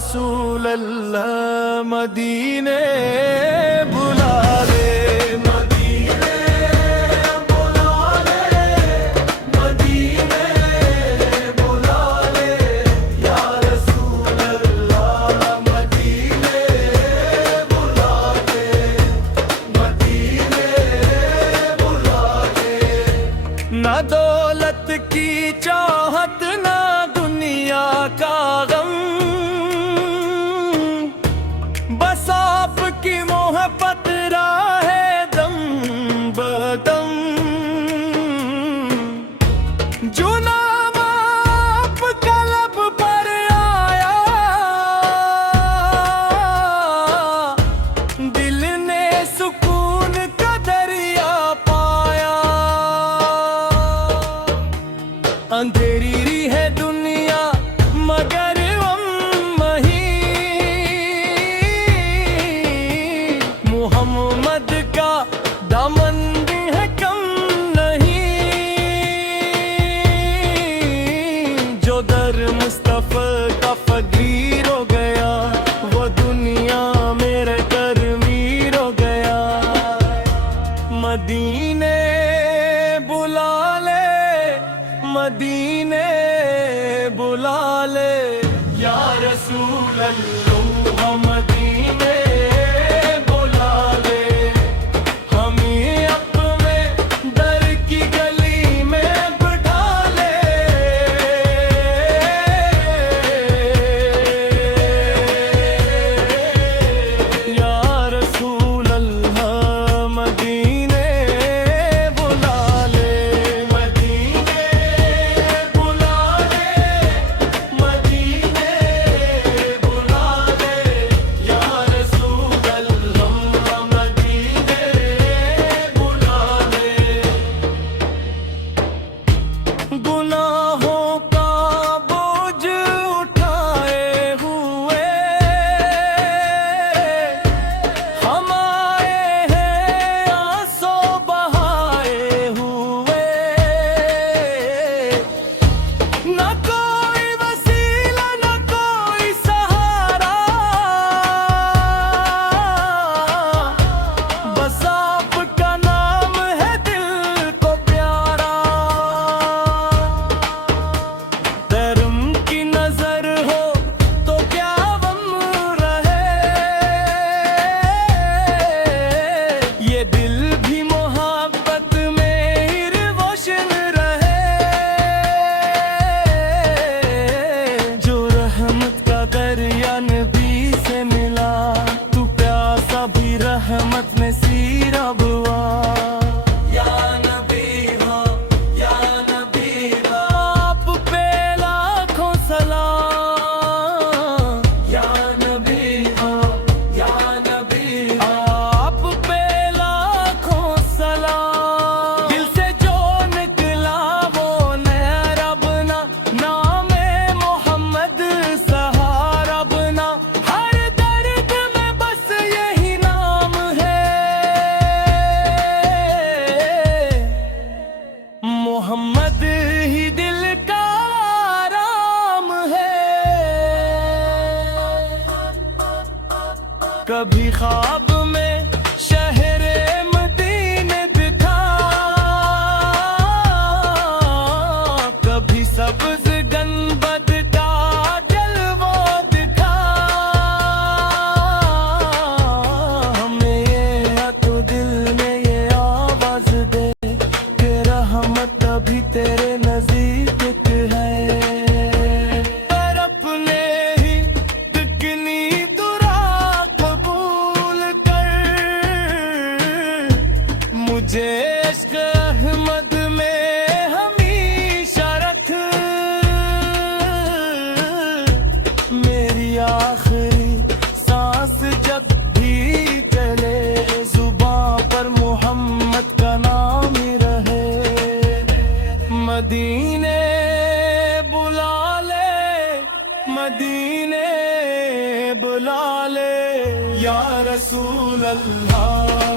रसूल अल्लाह मदीने बुला ले, मदीने बुला ले, मदीने बुला ले, या रसूल अल्लाह मदीने बुला ले, मदीने बुला ले। ना दौलत की चाहत ना दुनिया का गम, बस आपकी मोहब्बत राहे दम बदम। जो नाम आपका लब पर आया, दिल ने सुकून का दरिया पाया। अंधेरी री है दुनिया मगर मोहम्मद का दामन भी है कम नहीं। जो दर मुस्तफा का फकीर हो गया, वो दुनिया मेरे करमीर हो गया। मदीने बुला ले, मदीने बुला ले, या रसूल अल्लाह मदीने बुला ले। हमें अपने दर की गली में बिठा ले, या रसूल अल्लाह मदीने बुला ले, मदीने बुला ले, मदीने बुला ले, या रसूल अल्लाह मदीने बुला ले। गुनाहों का बोझ उठाए हुए हम आए हैं, आंसू बहाए हुए। न कोई वसीला न कोई सहारा, बस आपका नाम है दिल को प्यारा। धर्म की नजर हो तो क्या गम रहे, ये दिल भी मोहब्बत में रोशन रहे। जो रहमत का दरिया नबी से मिला, तू प्यासा भी रहमत में सीरा बुआ। या नबी हो, या नबी हो, आप पे लाखों सलाम। या नबी हो, या नबी हो, आप पे लाखों सलाम। दिल से जो निकला वो नया बना, नाम मोहम्मद सहारा बना। हर दर्द में बस यही नाम है, मोहम्मद ही दिल का आराम है। कभी ख्वाब में शहरे मदीने दिखा, कभी सब्ज गंबद का जलवा दिखा। हमें ये तो दिल में ये आवाज दे कि रहमत अभी तेरे नजदीक है। पर अपने ही तिकनी दुरा कबूल कर, मुझे इश्क अहमद में हमेशा रख। मेरी आखिरी सांस जब भी चले, जुबां पर मोहम्मद का नाम ही रहे। मदीने बुला ले, मदीने बुला ले, या रसूल अल्लाह